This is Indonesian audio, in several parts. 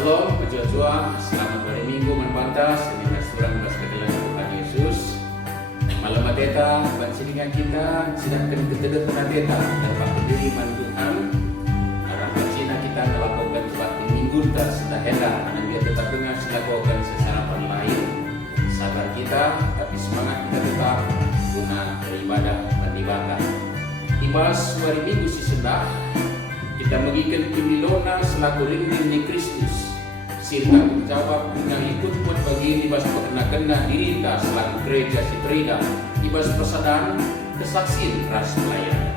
Shalom, pejua-jua, selamat hari Minggu menpantas dengan surang belas kedalam Tuhan Yesus. Malam mateta, bansilingan kita sedangkan ketedek penateta dan waktu diri Tuhan. Arah bancina kita melakukan suatu minggu tak sudah hendak, dan dia tetap dengar melakukan sesarapan lain. Sabar kita, tapi semangat kita tetap guna beribadah beribadah. Ibas hari Minggu si sedah. Kita mengikat Kimilona selaku ringgin di Kristus. Sirta menjawab dengan ikut buat bagi ibas pekena-kena dirita selaku gereja Sitrida. Ibas pesadan kesaksian ras pelayanan.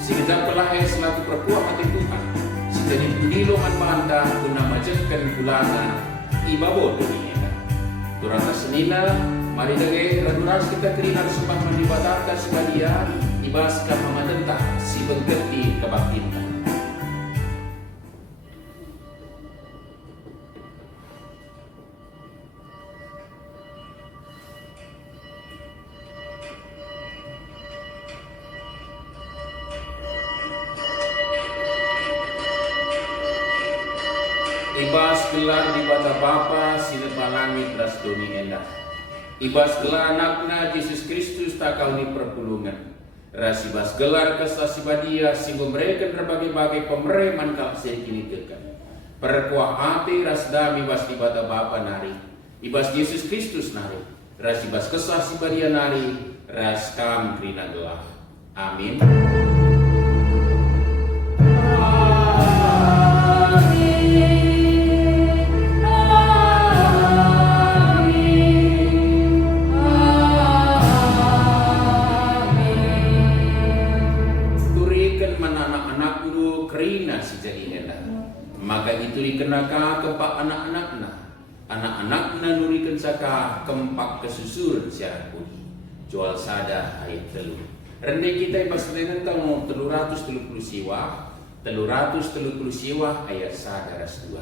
Sekejap pelahir selaku perkuah hati Tuhan. Sejadi pendilongan bantah guna majekkan bulana ibabo dunia. Turata senina, mari dage raduras kita kerina sembah mendibatkan sekalian. Ibas kapamadentah si bengketi kebaktitan. Ibas gelar di bata Bapa silepa langit das doni endah. Ibas gelar anakna Yesus Kristus tak kau ni perpulungan. Ras ibas gelar kesasibadia sing memberikan berbagai-bagai pemereman kal sekini tekan. Perkuah hati ras dami ibas di bata Bapa nari. Ibas Yesus Kristus nari. Ras ibas kesasibadia nari. Ras kam krina gelah. Amin. Maka itu dikenaka kepak anak-anakna. Anak-anakna nurikan saka kempak kesusuran siaran budi. Jual sada ayat telu. Rendah kita ibas dengan tamu 330 siwa. 330 siwa ayat sada ras 2.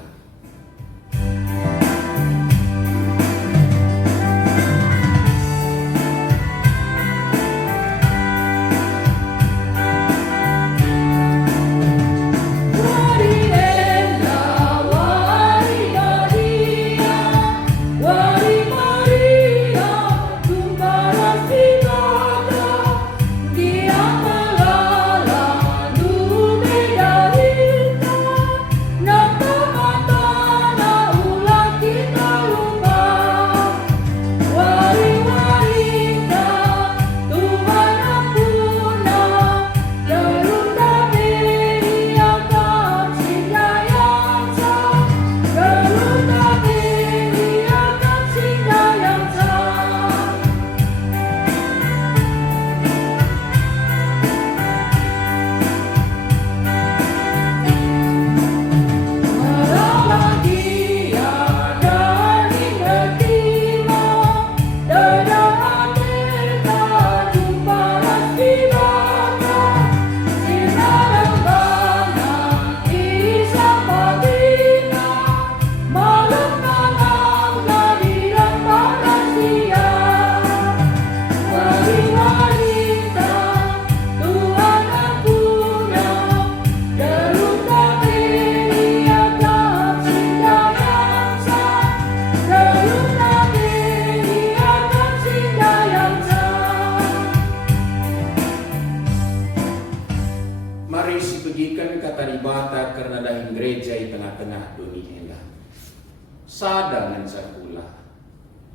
Sadangan sakula,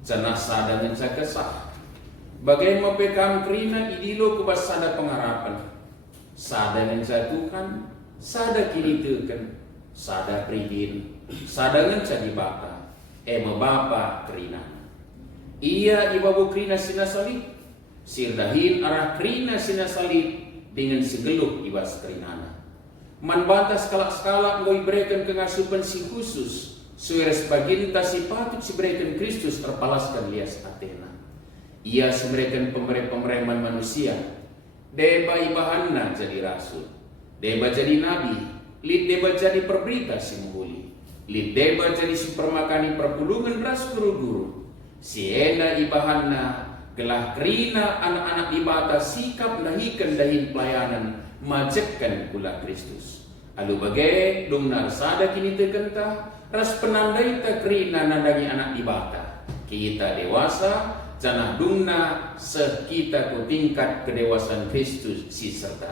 cenah sadangan sakesah. Bagaimana pekam krina idilo kubas sada pengharapan. Sadangan sa Tuhan, sada kini teken, sada prigin, sadangan sa di bapa, bapa krina. Ia ibabu krina sinasalib, sirdahin arah krina sinasalib dengan segeluh ibas krinana. Man batas kalak-kalak ngoi berikan kengasupan si khusus. Suara sebagian si patut si berikan Kristus terpalaskan lias Athena. Ia semerikan pemereman manusia. Deba ibahanna jadi rasul. Deba jadi nabi. Lid deba jadi perberita si muhuli. Lid deba jadi si permakani perpulungan ras guru-guru. Si ena ibahanna gelah krina anak-anak ibata sikap nahikan dahin pelayanan majekkan kula Kristus. Alu bagai dungnar sada kini tekenta ras penandai takrina nandangi anak ibata. Kita dewasa janah dungna sekita ku tingkat kedewasaan Kristus si serta.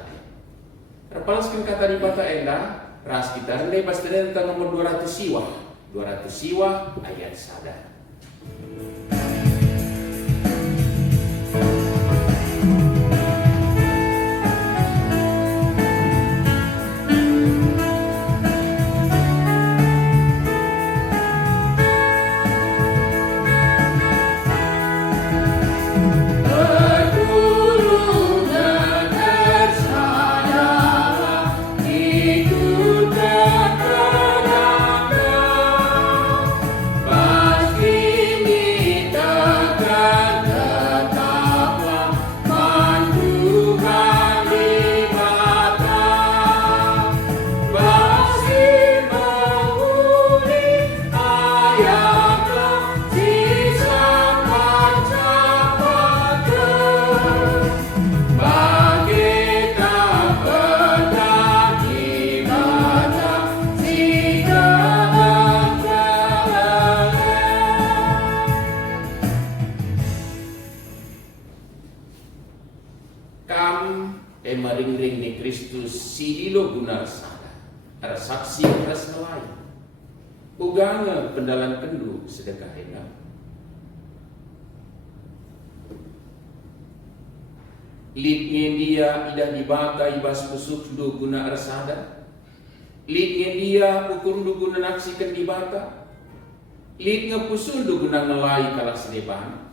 Terpalaskan kata di bata enda ras kita rendai pasterenta nomor 200 siwa ayat sada. Maring-ring ni Kristus si ilo gunar sada ada saksi ras ngelai uganga pendalan kendu sedekah hena litnya dia idah dibaka ibas pusuk du guna arsada litnya dia ukur du guna naksikan dibaka litnya pusul du guna ngelai kalah sedepan.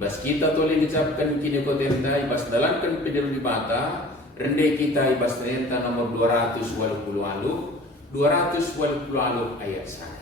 Ibas kita tolong dicapkan kini kotenda ibas dalankan pedelu di bata rendai kita ibas renta nomor 280 ayat sana.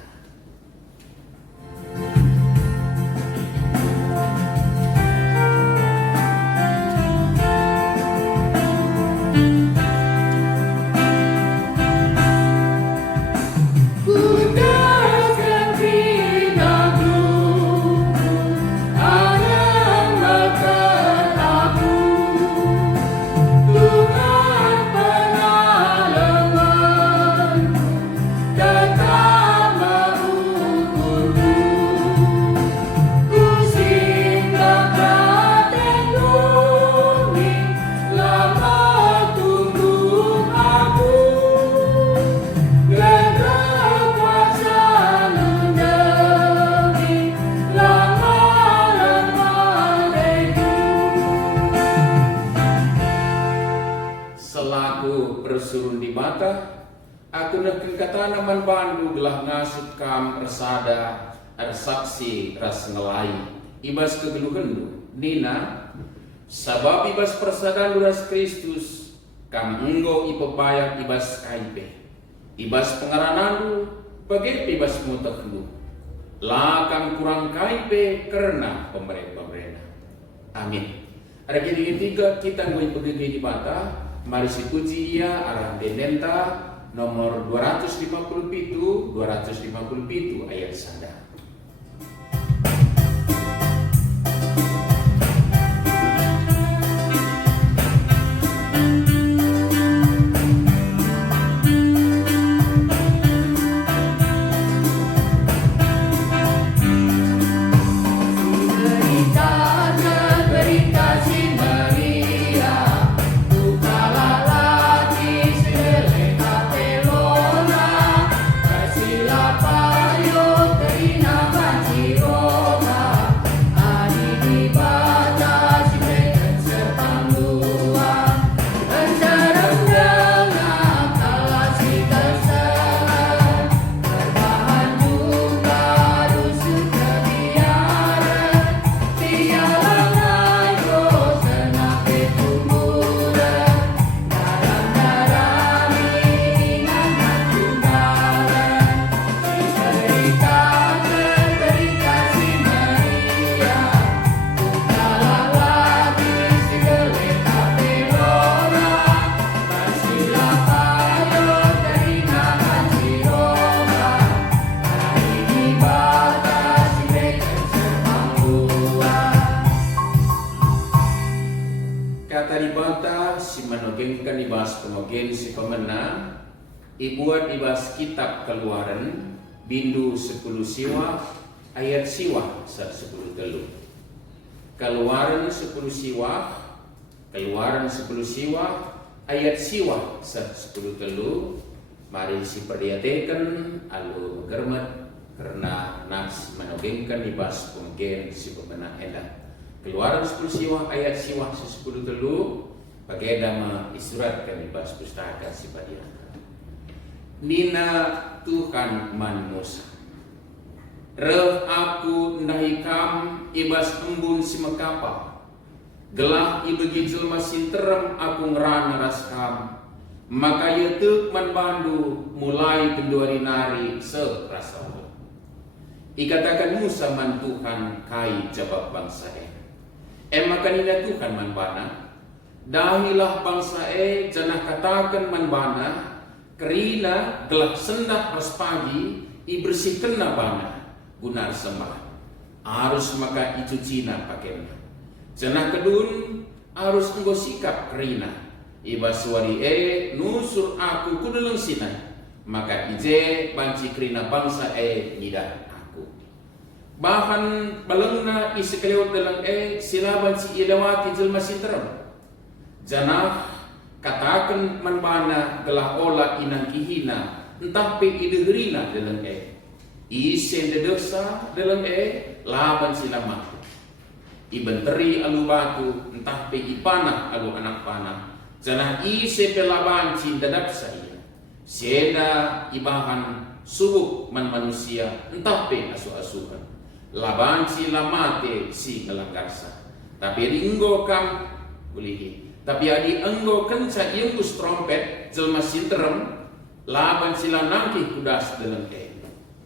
Bersurun di mata, aku nak kata naman bandu gelah ngasut kam resada ada saksi ras ngelai ibas kegeluhendu nina sabab ibas persadaan duras Kristus kam enggo ipepayak ibas kaipe ibas pengaranandu bagai ibas mutaklu lah kam kurang kaipe karena pemerintah. Amin. Ada ketiga kita ngoi pergi di mata. Mari dipuji ia arah denenta nomor 257 ayat sada. Terina si manogengkan ibas pengogen si pemena ibuat ibas kitab Keluaran bindu 10 siwa ayat siwa sa 10 telu. Keluaran 10 siwa ayat siwa sa 10 telu. Mari si perdiatekan alu germat karena nas manogengkan ibas pengogen si pemena eda. Keluaran 10 siwa ayat siwa sa 10 telu. Pakai dama isuratkan ibas pustaka si padiaka. Nina Tuhan man Musa. Reh aku ndahikam ibas embun si mekapa. Gelah ibegi jelma sinterem aku ngerana raskam. Maka yetuk man bandu mulai kenduari nari serasa. Ikatakan Musa man Tuhan kai jawab bangsa maka nina Tuhan man bana. Dahilah bangsa janah katakan man bana kerina gelah sendak pas pagi ibersihkenna bana guna sembah harus maka icucina pakainya janah kedun harus enggo sikap kerina ibaswari nusur aku kudeleng sina maka ije banci kerina bangsa ngidah aku bahan balengna isekeleot dalam sila banci ilawati jelma sinterem janah katakan manbana gelah olah inang kihina entah pe idegerina dalam isen dedeksa dalam laban silama ibenteri alu batu entah pe ipanah alu anak panah janah ise pelaban cinta daksa iya seda ibahan subuk man manusia entah pe asu-asuhan laban silamate si ngelangkarsa tapi ringgo kam boleh. Tapi adi enggo kenca iungus trompet jelma sinterem laban sila nangki kudas dalam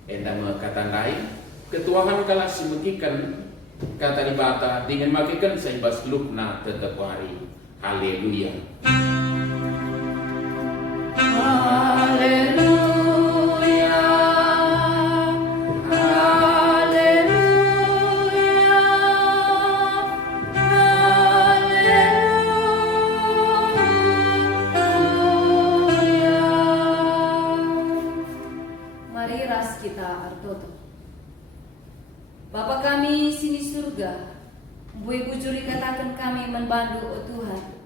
endang katandai ketuahan kala simegikan kata dibata dengan makikan saibas lukna tetap hari. Haleluya. Haleluya. Bapa kami sini surga, bui bujuri katakan kami membantu o Tuhan.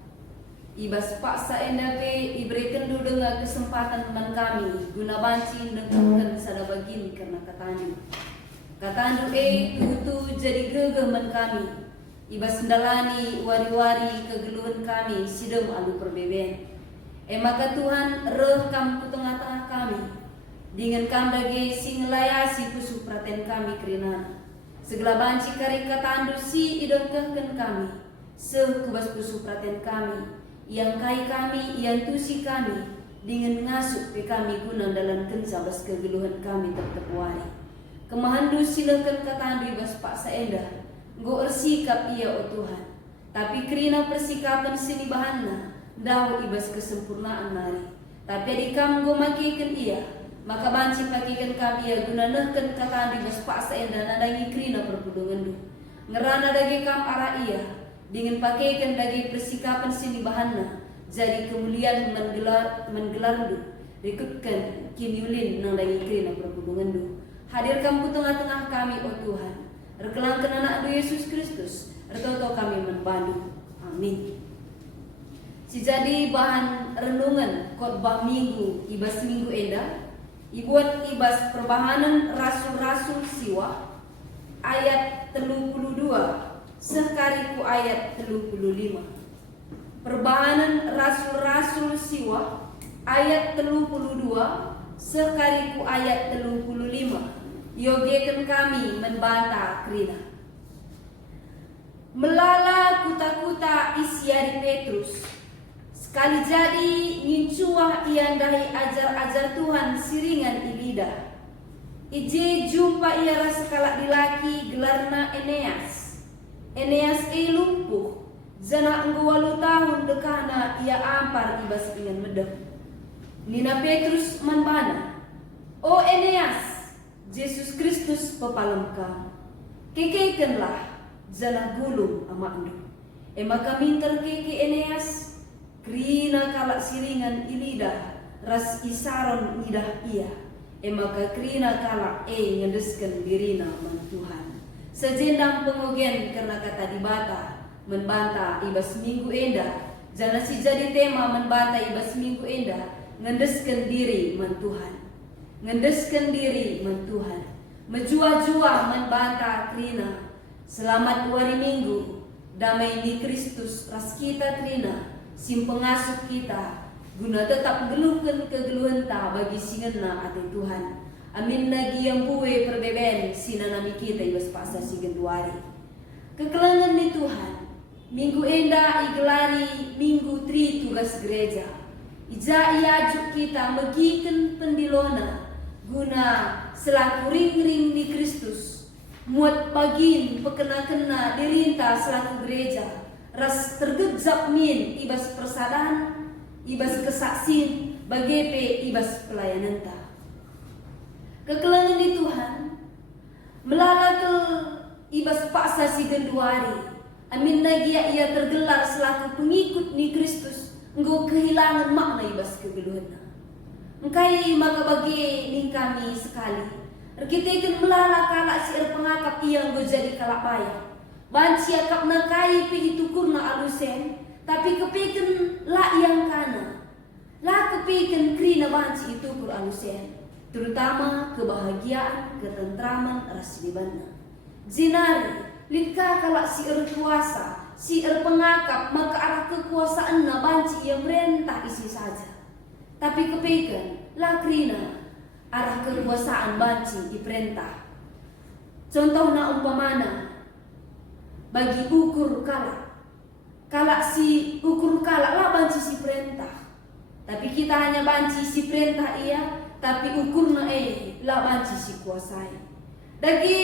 Ibas paksa endape iberikan du dengan kesempatan man kami guna banci dengkapkan sada bagin karena katandu. Katandu tutu jadi gegeh man kami. Ibas sendalani wari-wari kegeluhan kami sidem alu perbeben. Maka Tuhan reh kam ku tengah-tengah kami. Dengan kam dage sing layasi kusu praten kami kerina. Segala banci kari katandu si idongkahkan kami. Sekubas kusu praten kami. Yang kai kami, yang tusi kami. Dengan ngasuk pe kami guna dalam kensabas kegeluhan kami tetap wari. Kemahandu silakan katandu ibas paksa endah. Go ersikap ia o Tuhan. Tapi kerina persikapan sini bahanna. Dahu ibas kesempurnaan nari. Tapi adikam go makikan ia. Maka banci pakikan kami ya guna nehken katandu ibas paksa endah nadangi kerina perpudungan du. Ngerana dagi kam arah ia. Dengan pakaikan dagi persikapan sini bahanna. Jadi kemuliaan menggelar du. Rikutkan kiniulin nang dagi kerina perpudungan du. Hadirkan pu tengah-tengah kami o Tuhan. Rekelangkan anak du Yesus Kristus. Ertoto kami membantu. Amin. Si jadi bahan renungan khotbah minggu ibas minggu endah. Ibuat ibas perbahanan rasul-rasul siwa ayat 32 sekariku ayat 35. Perbahanan rasul-rasul siwa ayat 32 sekariku ayat 35. Yogekan kami membantah kerina. Melala kuta-kuta isiari Petrus. Sekali jadi nyincuah iandahi ajar-ajar Tuhan siringan ilida. Ije jumpa ia rasa kalak dilaki gelarna Eneas. Eneas lumpuh. Jana enggo 8 tahun dekana ia ampar ibas ingan medem. Nina Petrus manbana. O Eneas, Yesus Kristus pepalemka. Kekekenlah jana gulung ama endu. Maka minter keke Eneas. kalak siringan ilida ras isaron idah ia. Maka krina kalak ngedesken dirina man Tuhan. Sejendang pengogen karena kata dibata membanta ibas minggu enda. Jana si jadi tema membanta ibas minggu enda. Ngendesken diri man Tuhan. Ngendesken diri man Tuhan. Menjua-jua membanta krina. Selamat hari Minggu. Damai di Kristus ras kita krina. Sim pengasuh kita. Guna tetap geluhkan kegeluhan ta bagi singena ate Tuhan. Amin lagi yang buwe perbeben sinanami kita ibas pasa sigenduari. Kekelangan ni Tuhan. Minggu enda igelari minggu tri tugas gereja. Ija iajuk kita megiken pendilona. Guna selaku ring-ring di Kristus. Muat bagin pekena-kena dirinta selaku gereja. Ras tergejap min ibas persadahan. Ibas kesaksin bagepe ibas pelayanan ta. Kekelangan di Tuhan melalakel ibas paksa si genduari. Amin lagi ia tergelar selaku pengikut ni Kristus. Engkau kehilangan makna ibas kegeluhan. Engkai maka bagi ning kami sekali. Kita ikan melala kalak si pengakap ia engkau jadi kalak payah. Banci akap nakai pi itu kurna alusen. Tapi kepiken la yang kana. La kepiken krina banci itu kur alusen. Terutama kebahagiaan, ketentraman ras libanna. Zinari, litka kalak si kuasa, si pengakap, maka arah kekuasaan na banci yang merentah isi saja. Tapi kepiken la krina arah kekuasaan banci diperintah. Contoh na umpamana bagi ukur kalak. Kalak si ukur kalak lah banci si perintah. Tapi kita hanya banci si perintah ia, tapi ukurna lah banci si kuasai. Dagi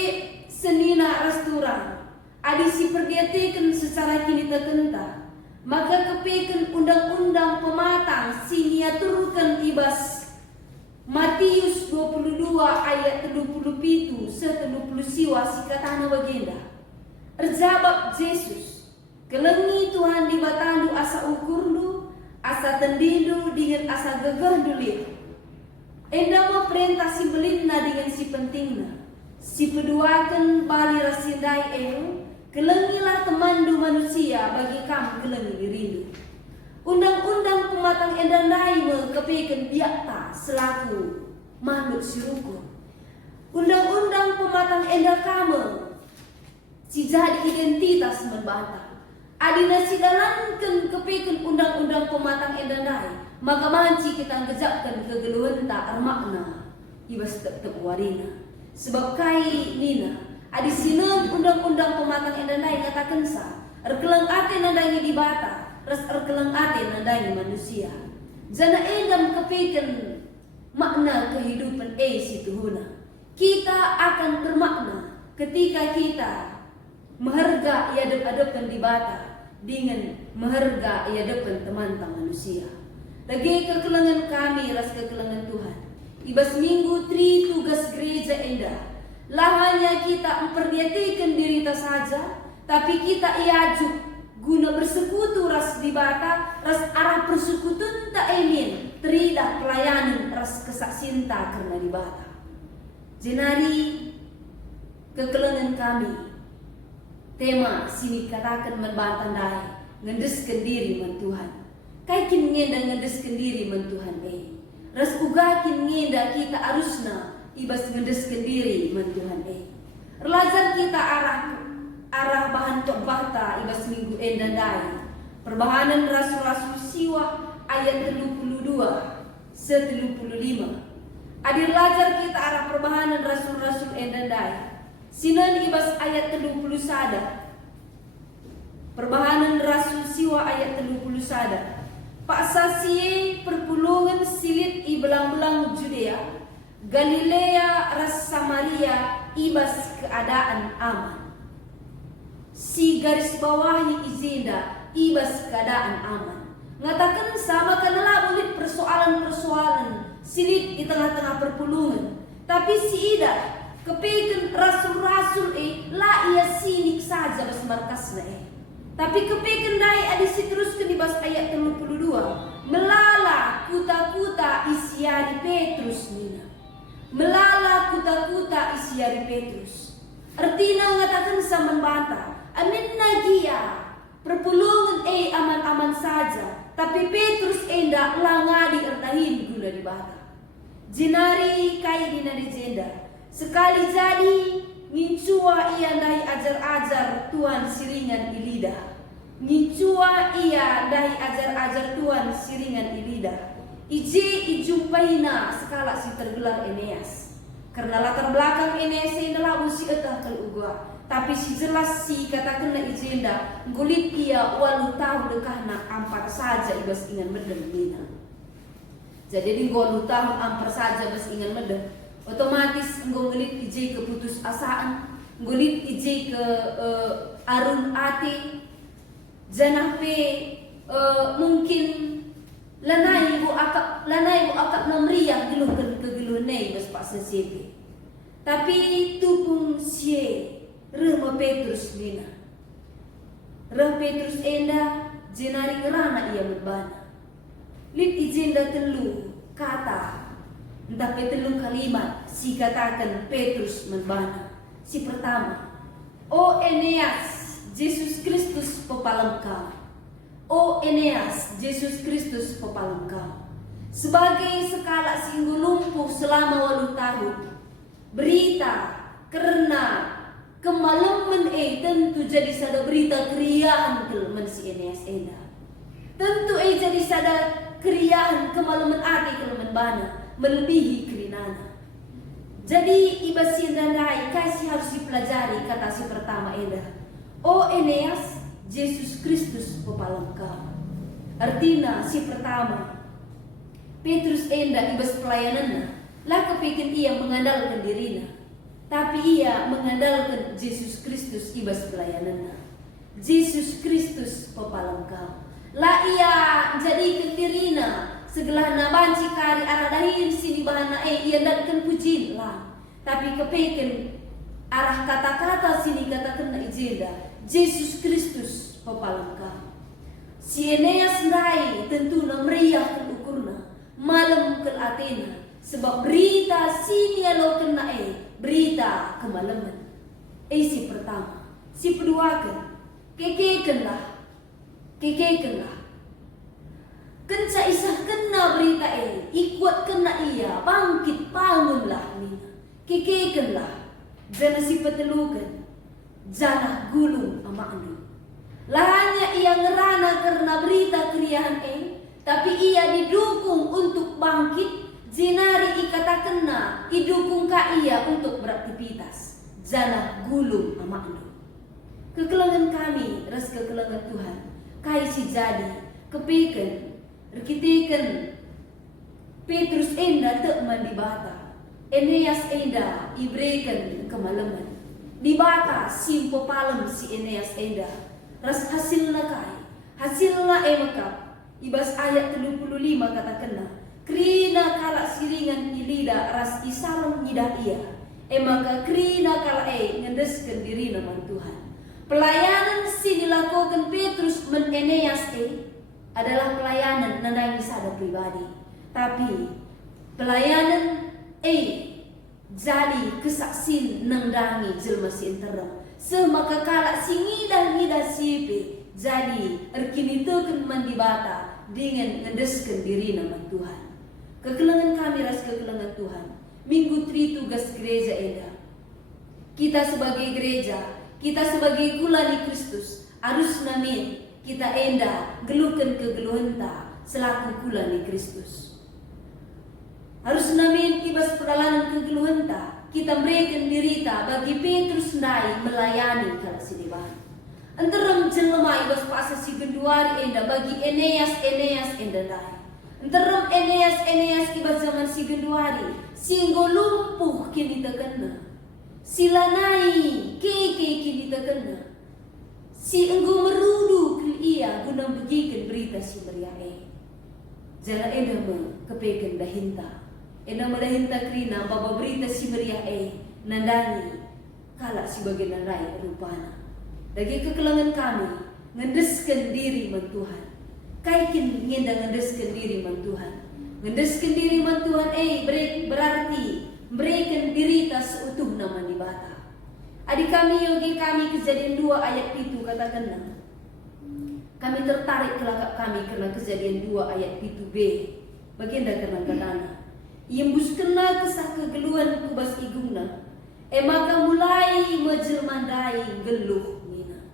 senina restoran, adi si perdiatikan secara kini terkenta. Maka kepikan undang-undang pematang si niaturkan ibas Matius 22 ayat 27 se-30 siwa si katana bagenda. Erjabab Yesus. Kelengi Tuhan di batandu asa ukurdu, asa tendindu dengan asa gegah dulir. Enda mau perintah si belinna dengan si pentingna. Si peduakan bali rasindai kelengilah temandu manusia bagi kamu kelengi dirindu. Undang-undang pematang enda naime kepikan biakta selaku makhluk sirukur. Undang-undang pematang enda kamu si jadi identitas membantah. Adina si dalamkan kepikan undang-undang pematang endanai, maka manci kita ngejapkan kegeluhan tak armakna ibas tetep warina. Sebab kai nina adi sineun undang-undang pematang endanai ngatakan sa erkelang ate nandangi di bata ras erkelang ate nandangi manusia. Jana endam kepikan makna kehidupan si Tuhuna. Kita akan bermakna ketika kita meharga ia adep-adepan di bata dengan meharga ia depan teman-teman manusia. Lagi kekelangan kami ras kekelangan Tuhan. Ibas minggu tri tugas gereja enda. Lah hanya kita memperlihatkan diri kita saja, tapi kita iajuk guna bersekutu ras di bata, ras arah persekutun tak emin, teridak pelayanan ras kesaksinta karena di bata. Jenari kekelangan kami. Tema sini katakan membantandai ngendeskan diri man Tuhan. Kai kin ngenda ngendeskan diri man Tuhan ras uga kin ngenda kita arusna ibas ngendeskan diri man Tuhan Relajar kita arah bahan tok bata ibas minggu endandai. Perbahanan rasul-rasul siwa ayat 32 se-35. Adir lajar kita arah perbahanan rasul-rasul endandai. Sinan ibas ayat 30 sada. Perbahanan Rasul Siwa ayat 30 sada. Pak sasie perpulungan silit i belang-belang Judea, Galilea ras Samaria ibas keadaan aman. Si garis bawahi izinda ibas keadaan aman. Ngatakan sama karena ulit persoalan-persoalan silit di tengah-tengah perpulungan. Tapi si ida kepikan rasul-rasul la ia sinik saja bas markasna Tapi kepikan dai adi si teruskan di bas ayat 32 melalui siari Petrus. Artina ngatakan sa membantah, amin nagia, perpulungan aman-aman saja, tapi Petrus endak langadi ertahin guna di bata. Jenari kai dina di jenda, sekali jadi ngincua ia dahi ajar-ajar Tuhan siringan ilida. Ngincua ia dahi ajar-ajar Tuhan siringan ilida. Ije ijumpaina sekala si tergelar Eneas. Karena latar belakang Eneas adalah usi etah kelugua. Tapi si jelas si katakan na ijenda gulit ia walu tahu dekahna ampar saja ibas ingan medem mina. Jadi di walu tahu ampar saja ibas ingan medem. Otomatis nggolit ije keputus asaan, nggolit ije ke arun ati, janah pe mungkin lanai bu akap nomriyah geluhkan kegeluhnei bas pak sesipe. Tapi tupung sie rema Petrus lina. Reh Petrus enda jenari ngerana ia berbana. Lit ijenda telu kata entah petelung kalimat si katakan Petrus membana. Si pertama, O Eneas, Yesus Kristus pepalam kau. O Eneas, Yesus Kristus pepalam kau. Sebagai sekala singgu lumpuh selama 8 tahun, berita karena kemalaman tentu jadi sada berita keriaan kelman si Eneas enda. Tentu jadi sada keriaan kemalaman ati kelman bana. Melebihi kerinana. Jadi ibasin dan rai kasih harus dipelajari kata si pertama enda. O Eneas, Yesus Kristus pepalam kau. Artinya si pertama Petrus enda ibas pelayanannya lah kepikir ia mengandalkan dirinya, tapi ia mengandalkan Yesus Kristus ibas pelayanannya. Yesus Kristus pepalam kau. Lah ia jadi ketirina segala nabanci kari aradahin sini bahana ia datkan pujin lah. Tapi kepeken arah kata-kata sini katakan na ijenda Yesus Kristus pepalam kau. Si Eneas ndai tentu na meriah ke ukurna malam ke Athena sebab berita sini alo kena berita kemalaman. Si pertama, si kedua kan kekekenlah. Kenca isah kena berita ikuat kena ia bangkit bangunlah mina. Kekekenlah jana si petelukan jana gulung amaknu. Lahanya ia ngerana karena berita keriahan tapi ia didukung untuk bangkit. Jenari ikata kena idukung ka ia untuk beraktivitas jana gulung amaknu. Kekelangan kami ras kekelangan Tuhan kai si jadi kepeken rekitikan Petrus enda tekman di bata, Eneas enda ibrekan kemalaman. Di bata simpo palem si Eneas enda. Ras hasilna kai, hasilna makap. Ibas ayat 35 kata kena. Krina kala siringan ilida ras isarong nyidah ia. Maka krina kala ngendeskan diri nama Tuhan. Pelayanan si dilakukan Petrus men Eneas adalah pelayanan nandai sada pribadi. Tapi pelayanan jadi kesaksin nangdangi jelma si interang. Semaka kala si ngida sipe jadi erkini teken mandibata dengan ngedeskan diri nama Tuhan. Kekelangan kami ras kekelangan Tuhan. Minggu 3 tugas gereja eda. Kita sebagai gereja, kita sebagai gulani Kristus harus namin kita enda geluhkan kegeluhenta selaku gulani Kristus. Harus namin ibas perjalanan kegeluhenta kita berikan dirita bagi Petrus ndai melayani kala siniban. Enterem jelema ibas pasa si genduari enda bagi Eneas enda ndai. Enterem Eneas ibas zaman si genduari singgo lumpuh kini tekena. Silanai keke kini tekena. Si enggo merudu ke ia guna bagikan berita si meriah jala enda kepeken dahinta. Enda madahinta krina baba berita si meriah nandani kala si bagian rai rupana. Dagi kekelangan kami ngendeskan diri man Tuhan. Kaikin ngenda ngendeskan diri man Tuhan. Ngendeskan diri man Tuhan berarti Mereka derita seutuh nama di bata. Adik kami yogi kami Kejadian 2 ayat itu katakan. Kami tertarik kelakap kami karena Kejadian 2 ayat itu B. Baginda karena katana. Iembus kena kesah kegeluhan kubas igungna. Maka mulai menjelmandai geluh nina.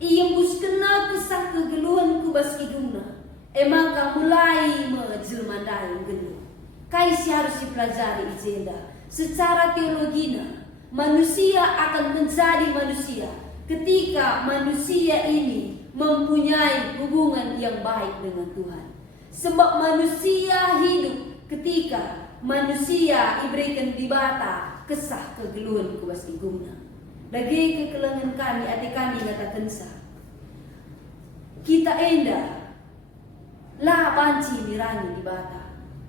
Iembus kena kesah kegeluhan kubas igungna. Maka mulai menjelmandai geluh. Kaisi harus dipelajari ijenda. Secara teologina, manusia akan menjadi manusia ketika manusia ini mempunyai hubungan yang baik dengan Tuhan. Sebab manusia hidup ketika manusia diberikan di bata kesah kegeluhan kubas igungna. Lagi kekelangan kami, ati kami ngatakan sah. Kita enda lah banci mirangi di bata.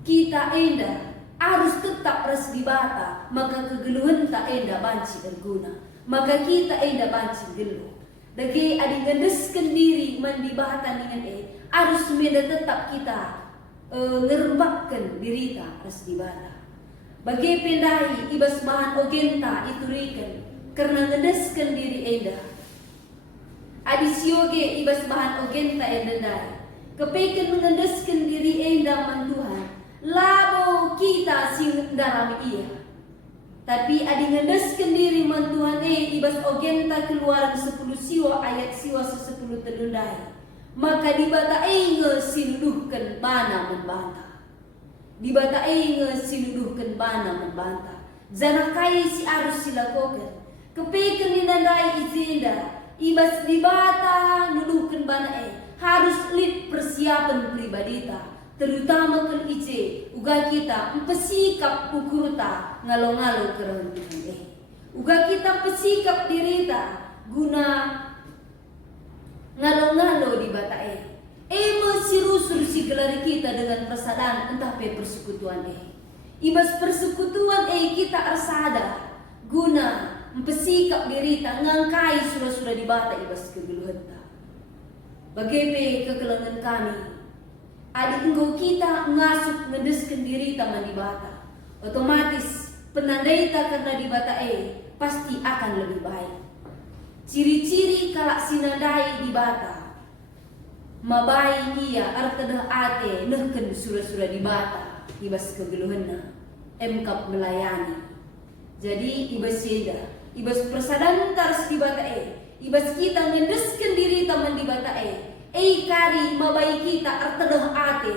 Kita enda harus tetap res di bata, maka kegeluhan tak enda banci berguna. Maka kita enda banci geluh. Dagi adi ngedeskan diri mandi bata dengan harus menda tetap kita ngerembakkan diri ta res di bata. Bagi pendai ibas bahan ogenta itu rikan karena ngedeskan diri enda. Adi sioge ibas bahan ogenta enda dai. Kepekan ngedeskan diri enda man Tuhan. Labo kita sing darami iya. Tapi adi ngedeskan diri man Tuhan ibas ogenta keluaran 10 siwa ayat siwa 10 tedundai. Maka dibata sinuduhkan bana membanta. Dibata sinuduhkan bana membanta. Jana kai si harus silakokan. Kepekan ninandai izenda. Ibas dibata nuduhkan bana harus lid persiapan pribadita. Terutama kan ice uga kita pesikap kukuruta ngalo-ngalo kerentuhan uga kita pesikap dirita guna ngalo-ngalo di bata mesirusur si gelar kita dengan persadaran entah pe persekutuan ibas persekutuan kita arsada guna pesikap dirita ngangkai surah-surah di bata ibas kegeluhanta bagepe kekelangan kami. Adik engkau kita ngasup ngedeskan diri taman di bata. Otomatis penandai tak karena di bata pasti akan lebih baik. Ciri-ciri kalak sinandai di bata. Mabai ia artadah ate nehken surah-surah di bata. Ibas kegeluhanna. Emkap melayani. Jadi ibas seda. Ibas persadan taras di bata Ibas kita ngedeskan diri taman di bata kari mabai kita artadah ate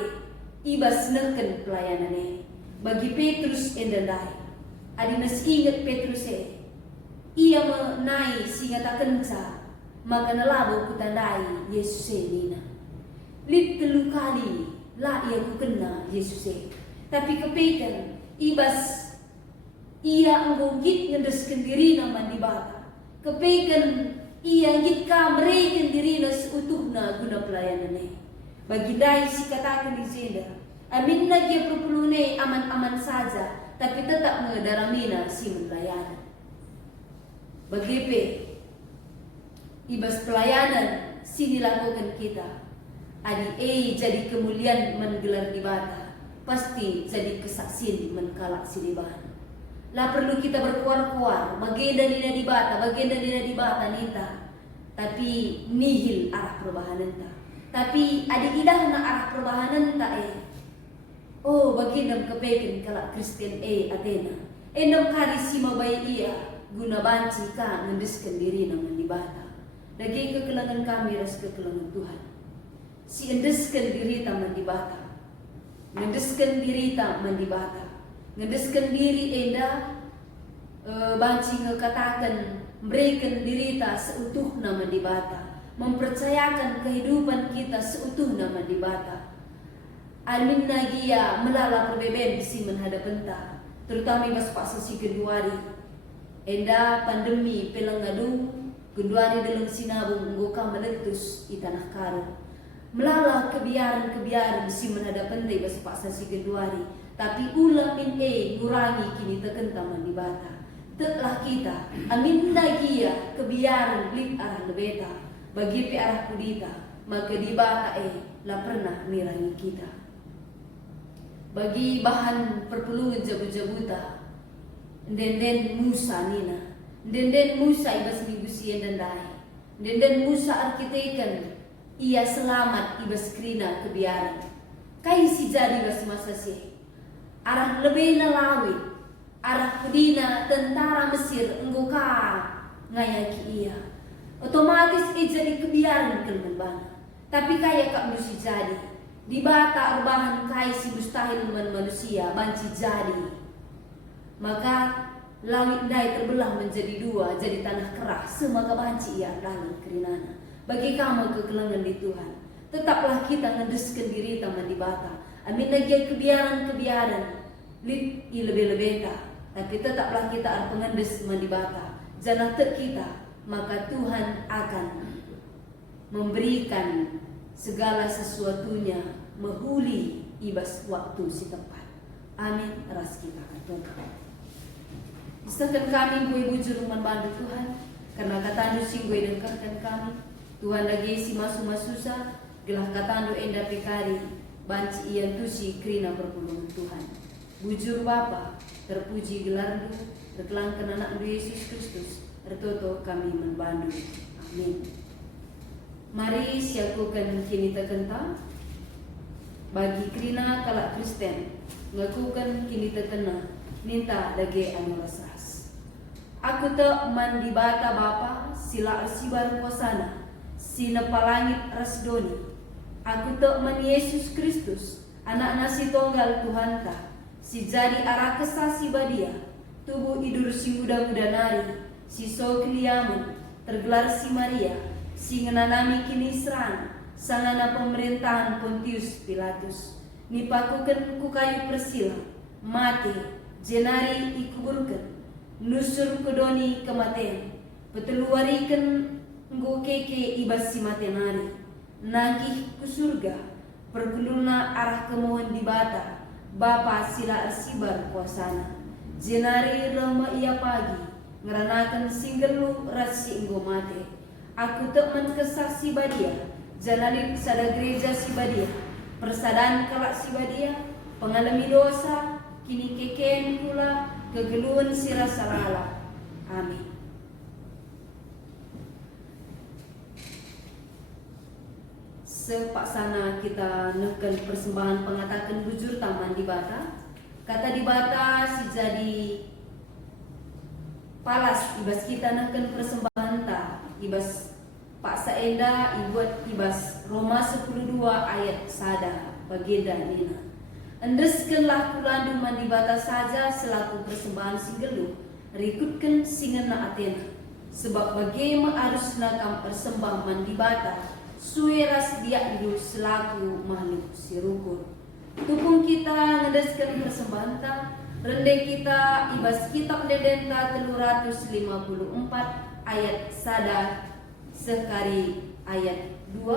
ibas neken pelayanan bagi Petrus endandai adinas ingat Petrus ia menai singatakan sa maka nalabo kutandai Yesus nina lit telu kali la ia kukena Yesus tapi kepekan ibas ia anggogit ngedeskan diri naman di bata kepekan ia gika mereka diri na seutuhna guna pelayanan bagi dai si katakan di sini amin na dia perpulune aman-aman saja tapi tetap mengedaramina si pelayanan bagi ibas pelayanan sini lakukan kita adi jadi kemuliaan menggelar di bata pasti jadi kesaksian menkalak si dibahan. Lah perlu kita berkuar-kuar, bagenda nina di bata nita. Tapi nihil arah perubahan nita. Tapi adik idah na arah perubahan nita Oh, bagenda kepekin kalak Kristen Athena. Endam kari si mabai iya guna banci ka ngendeskan diri naman di bata. Dagi kekelangan kami ras kekelangan Tuhan. Si endeskan diri taman di bata. Ngendeskan diri taman di bata. Ngedeskan diri enda banci ngekatakan memberikan diri ta seutuh nama di bata mempercayakan kehidupan kita seutuh nama di bata almin nagia melala perbeben si menghadapan ta terutama pas pasasi Genduari enda pandemi pelangadu Genduari dalam sinabung ngoka meletus di tanah karo melala kebiaran si menhadapan ta pas pasasi Genduari tapi ulang min ngurangi kini teken taman di bata. Tetlah kita amin nagia kebiaran blik arah lebeta bagi pe arah kudita maka di bata la pernah mirangi kita. Bagi bahan perpulungan jabu-jabuta Denden Musa nina, denden Musa ibas migusi dan dai, denden Musa arkiteken, ia selamat ibas krina kebiaran. Kai si jadi bas masa sih, arah lebih nalawit, arah kedina tentara Mesir enggoka ngayaki ia. Otomatis jadi kebiaran kelman bana. Tapi kaya kak mesti jadi, di bata urbahan kai si mustahil manusia banci jadi. Maka langit dai terbelah menjadi dua, jadi tanah kerah, semaka banci ia dalam kerinana. Bagi kamu kekelangan di Tuhan, tetaplah kita ngedeskan diri taman di bata. Amin lagi kebiaran-kebiaran, lit i lebih-lebih ta. Tapi tetaplah kita pengendes di bata. Jangan kita, maka Tuhan akan memberikan segala sesuatunya menghuli ibas waktu si tempat. Amin. Ras kita Tuhan. Disahkan kami gue bujur membantu Tuhan, karena katandu sing gue dengkarkan kami. Tuhan lagi si masu susah, gelah katandu enda pekari, banci ian tusi krina perpulungan Tuhan. Bujur Bapa, terpuji gelardu, terkelangkan anak Yesus Kristus, tertoto kami membantu. Amin. Mari siakukan kini terkenta, bagi krina kalak Kristen, ngakukan kini terkena, minta lagi anu rasas. Aku tak mandi bata Bapa, sila arsibar kuasana, sina palangit rasdoni. Aku tak man Yesus Kristus, anak nasi tonggal Tuhan ta, si jadi arah kesasi badia, tubuh idur si muda-muda nari, si so keliamun, tergelar si Maria, si ngenanami kini serang, sangana pemerintahan Pontius Pilatus. Nipakukan ku kayu persila, mati, jenari ikuburkan, nusur kedoni kematian, peteluarikan nggo keke ibas si matenari, nagih ku surga, pergeluna arah kemohon di bata, Bapa sila arsibar kuasana, jenari rama ia pagi, ngeranakan singgelu rasi nggo mate, aku tak menkesah si badia, janalit sada gereja si badia, persadaan kalak si badia, pengalami dosa, kini kekeen pula, kegeluan sira salala. Amin. Sepaksana kita neken persembahan pengatakan bujur taman di bata. Kata di bata si jadi palas ibas kita neken persembahan ta ibas paksa enda ibuat ibas Roma 12 ayat sada bagenda nina. Endeskenlah kulandu mandi bata saja selaku persembahan singgelu, rikutkan singena Athena, sebab bagaimana harus nakam persembah mandi bata, sueras dia itu selaku makhluk si rukun. Tukung kita ngedeskan persembahan ta, rendeng kita ibas kitab Dedenta 354 ayat sada sekali ayat 2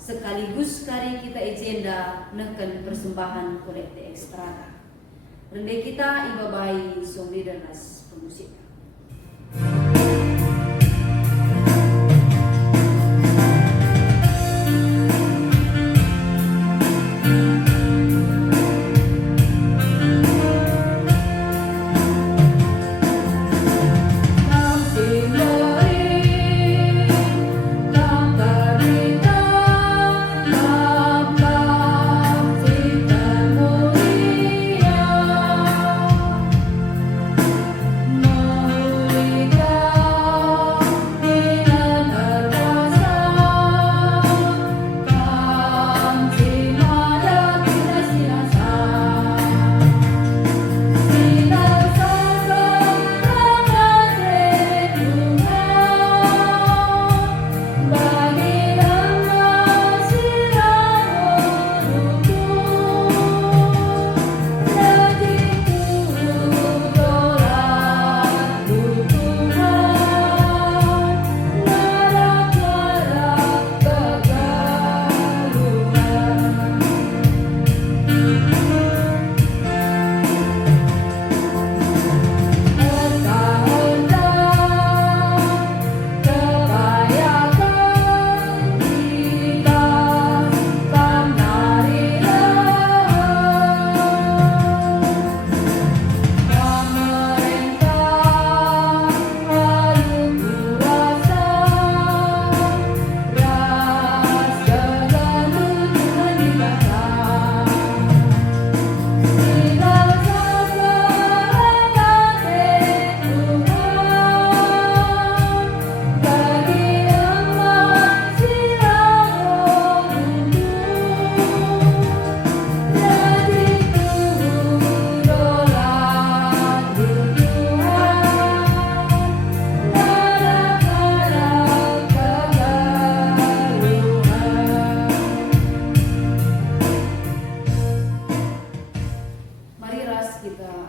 sekaligus kari kita agenda neken persembahan kolekte ekstrata. Rendeng kita ibabai somli dan nas pemusik. Maulida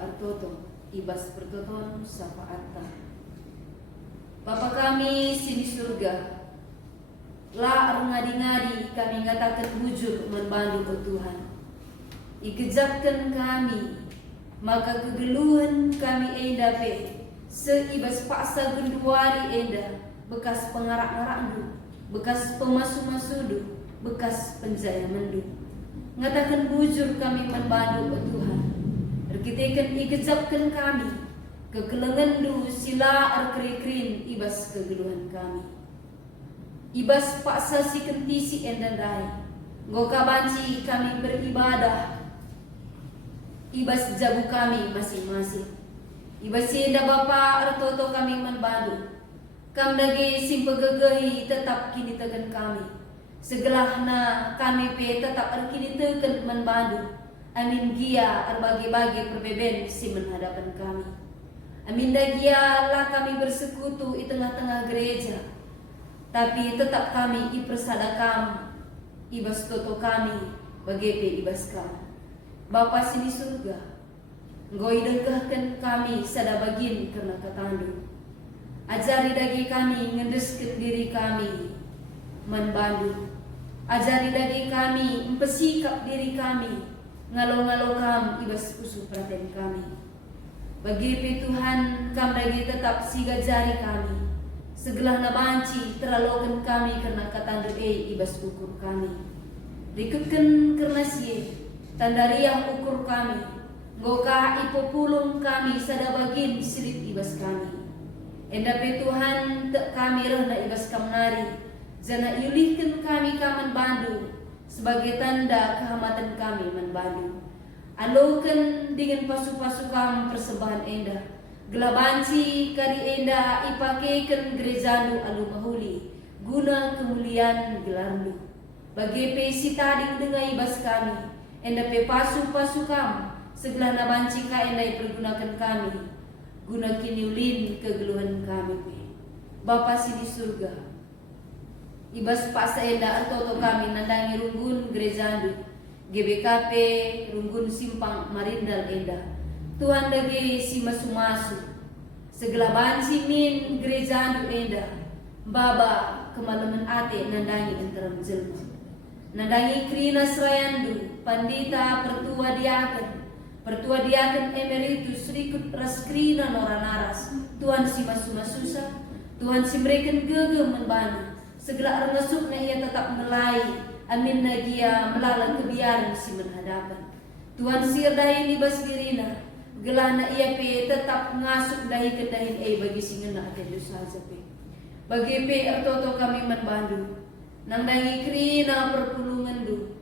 artoto ibas pertoton syafaatna. Bapa kami sini surga, la ngadi-ngadi kami ngatakan bujur membantu ke Tuhan. Ikejapkan kami, maka kegeluhan kami endape seibas paksa genduari enda, bekas pengarak-ngarakdu, bekas pemasu-masudu, bekas penjaya mendu. Ngatakan bujur kami membantu ke Tuhan. Rekitekan ikejapkan kami, kekelengan du sila arkri-krin ibas kegeluhan kami. Ibas paksa si kentisi endandai, goka banci kami beribadah. Ibas jabu kami masing-masing. Ibas enda Bapa artoto kami membantu. Kam dagi simpegegehi tetap kini tegan kami. Segelahna kami pe tetap arkini tegan membantu. Amin gia arbagi-bagi perbeben si menghadapan kami. Amin dagia lah kami bersekutu di tengah-tengah gereja. Tapi tetap kami ipersadakam ibas toto kami bagepe ibas kami. Bapa sini surga, Ngoi degahkan kami sada bagin karena ketandu. Ajari dagi kami ngendeskan diri kami membantu. Ajari dagi kami mempesikap diri kami ngalo-ngalo kam ibas usuh perhatian kami. Bagi Tuhan kam dagi tetap siga jari kami. Segelah nabanci teralokan kami karena katandu ibas ukur kami. Rikutkan karena siye tandariah ukur kami. Goka ipopulung kami sada bagin sirit ibas kami. Endape Tuhan tak kami rehna ibas kamnari. Jana yulihkan kami kaman bandu sebagai tanda kehamatan kami membantu. Alokan dengan pasu-pasu kam persembahan enda. Gelabanci kari enda ipakekan gerejanu alu mahuli guna kemuliaan gelarmu. Bagi pesi tadi dengan ibas kami, enda pe pasu-pasu kam segelah nabanci ka enda pergunakan kami guna kiniulin kegeluhan kami pe. Bapa sini surga, ibas paksa enda artoto kami nandangi runggun gerejanu GBKP runggun simpang marindal enda. Tuhan dagi si masu-masu segala banci min gerejanu enda. Baba kemalaman ate nandangi enteram jelma. Nandangi krina serayandu pandita pertua diaken emeritus rikut raskrina noranaras. Tuhan si masu-masusa, Tuhan si mereka gege membana. Segala arngasuk na ia tetap melai. Amin nagia melalang kebiaran si menhadapan. Tuhan sir dahin ibas dirina. Gelana ia pe tetap ngasuk dahi kedahin bagi singena akan dosa pe. Bagi pe artoto kami membantu. Nang dangi krina perpulungan du.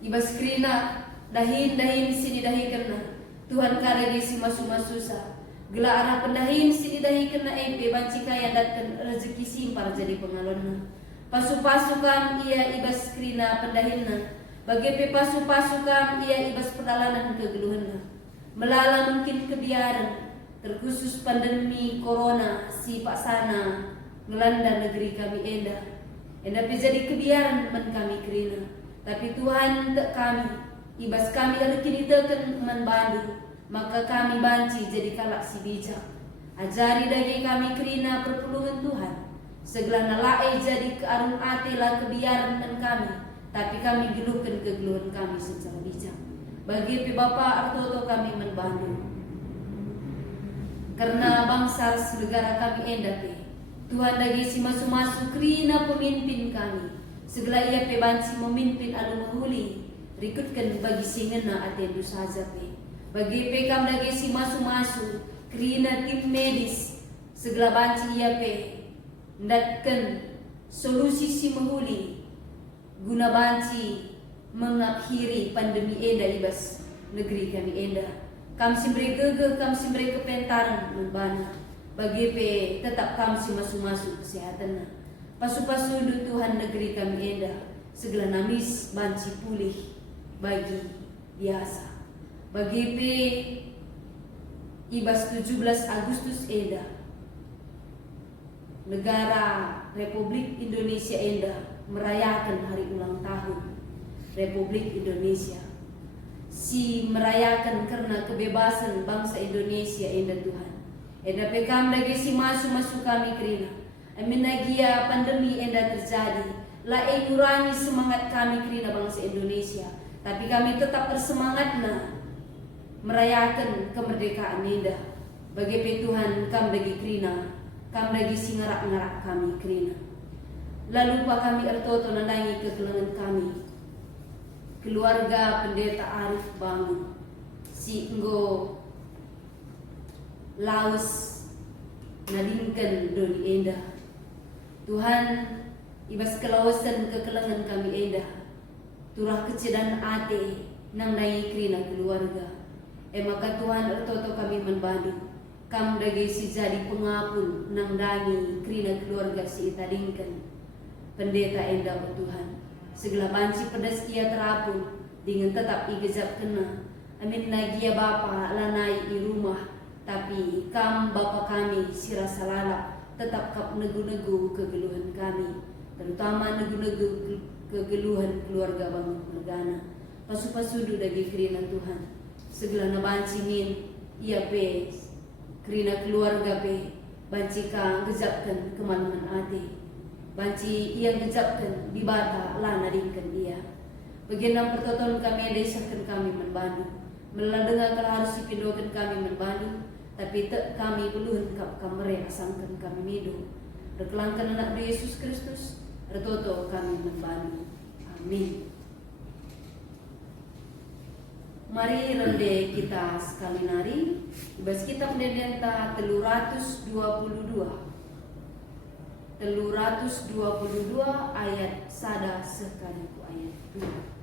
Ibas krina dahin sini dahi kena. Tuhan kare di si masu-masusa. Gela arah pendahin sini dahi kena pe banci kaya datkan rezeki simpar jadi pengalonna. Pasu-pasukan ia ibas krina pendahinna. Bagi pe pasu-pasukan ia ibas peralanan kegeluhanna. Melala mungkin kebiaran terkhusus pandemi corona si paksana melanda negeri kami enda pe jadi kebiaran men kami krina. Tapi Tuhan tak kami ibas kami ada kini tekan membantu, maka kami banci jadi kalak si bijak. Ajari dagi kami krina perpulungan Tuhan. Segala nalae jadi kearun ate lah kebiaran men kami, tapi kami geluhkan kegeluhan kami secara bijak. Bagi pi Bapa artoto kami membantu. Karena bangsa negara kami enda pe. Tuhan lagi si masu-masu krina pemimpin kami. Segala ia pe banci memimpin alu mahuli. Rikutkan bagi singena atendu saja pe. Bagi pe kami lagi si masu-masu krina tim medis. Segala banci ia pe ndatkan solusi si mahuli guna banci mengakhiri pandemi enda ibas negeri kami enda. Kami simberi gege, kami simberi kepentaran membana. Bagi pe tetap kami si masu-masu kesehatan. Pasu-pasu Tuhan negeri kami enda. Segala namis banci pulih bagi biasa. Bagi pe ibas 17 Agustus enda. Negara Republik Indonesia enda merayakan hari ulang tahun Republik Indonesia. si merayakan karena kebebasan bangsa Indonesia enda Tuhan. Enda pekam dagi si masuk kami kerina. Amin nagia pandemi enda terjadi. La ngurangi semangat kami kerina bangsa Indonesia. Tapi kami tetap bersemangat merayakan kemerdekaan enda. Bagi Tuhan kam dagi kerina. Kam dagi si ngarak-ngarak kami kerina. Lalu pa kami ertoto nandangi kegelangan kami. Keluarga Pendeta Arif Bangun, si Enggo Laus nadingkan doni endah. Tuhan ibas kelawasan kekelangan kami endah. Turah kecedan ate nang dangi krina keluarga. Maka Tuhan ertoto kami menbantu. Kam dagi si jadi pengapun nang dangi krina keluarga si itadingkan. Pendeta endah Tuhan. Segala banci pedas ia terapun dengan tetap igezap kena. Amin nagia bapa lanai di rumah. Tapi kam bapa kami sirasa lalap tetap kap negu-negu kegeluhan kami. Terutama negu-negu kegeluhan keluarga Bangun Mergana. Pasu-pasudu dagi kerina Tuhan. Segala banci min ia pe kerina keluarga pe banci ka gezapkan kemalaman ate. Banci ia ngejapkan di bata lana dingkan ia. Bagian pertoton kami desakan kami menbantu. Meladengar kalau harus dipindokan kami menbantu. Tapi kami belum kamere asangkan kami mido. Rekelangkan anak Yesus Kristus. Retoto kami membantu. Amin. Mari rende kita sekali nari. Ibas kitab Dedenta 322. 322 ayat sada sekali ayat 2.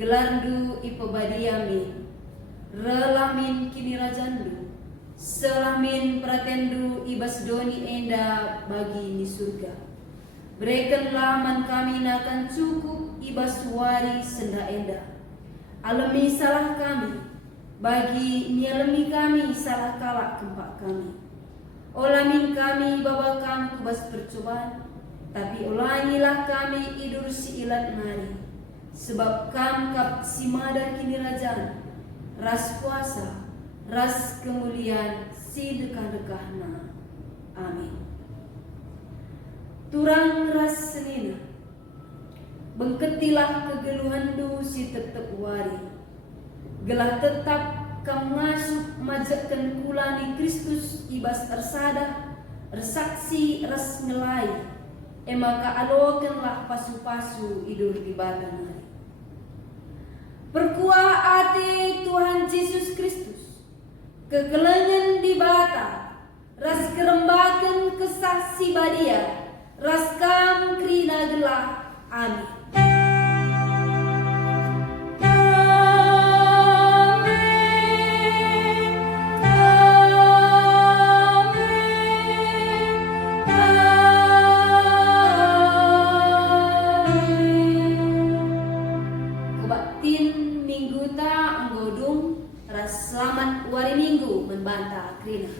Gelardu ipebadiamin, relamin kini rajandu, selamin pratendu ibas doni enda bagi ni surga. Berikanlah man kami nakan cukup ibas wari senda enda. Alami salah kami, bagi nyalami kami salah kalak kempak kami. Olamin kami baba kami kubas percobaan, tapi ulangilah kami idur si ilat nari. Sebab kam kap simada kini rajan, ras kuasa, ras kemuliaan si dekah-dekahna. Amin. Turang ras senina, bengketilah kegeluhandu si tetep wari. Gelah tetap kam ngasup majakan kula ni Kristus ibas ersada, resaksi res ngelai, maka alokanlah pasu-pasu idur di batang hari. Perkuah ate Tuhan Yesus Kristus, kekelengan di bata, ras kerembakan kesaksi badia, ras kam krina gelah, amin. Minggu ta anggodung ras selamat wari minggu membantah krina.